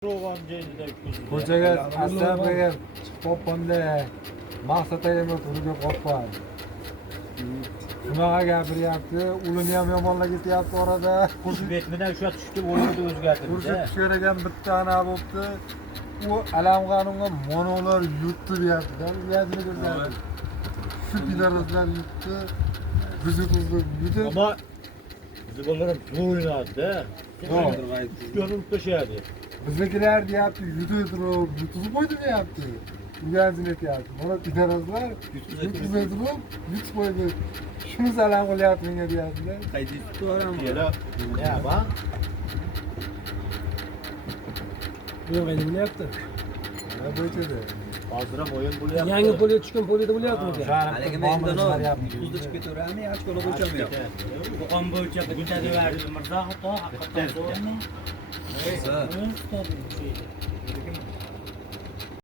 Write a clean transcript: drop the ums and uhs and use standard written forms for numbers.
Ko'chaga asabiga chiqib qolganda maqsad ayamay turib qolgan. Shunaqa gapiryapti, ulini ham yomonlab ketyapti orada. Betmidan shu tushdi, o'yinni o'zgartirdi. Urishib tushiragan bitta ana bo'pti. U alamg'anunga monolar yutdi deyapti. Uyatini ko'rsatdi. Shu pidarozlar yutdi. Bizni yutdi. Ama bizi bunlar o'ynadi-da. Tushganini tashlaydi. Biznikilar deyapti, yutib yutib qo'ydi deyapti. Uyatini aytyapti. Mana pidarozlar yutib qo'ydi. Shuni salam qilyapti menga deyapti-da. Qayda tutib Ya bak. Yo'q, endi bo'lyapti. Nima bo'ychada? Hozir o'yin bo'lyapti. Yangi polga tushgan polda bo'lyaptimi? Haligi mendano tuzda chiqib ketaverami, ochko'la bo'chamayapti. Bu on bo'yicha bitta devardi Mirzo xato, haqiqatdan zo'rmi?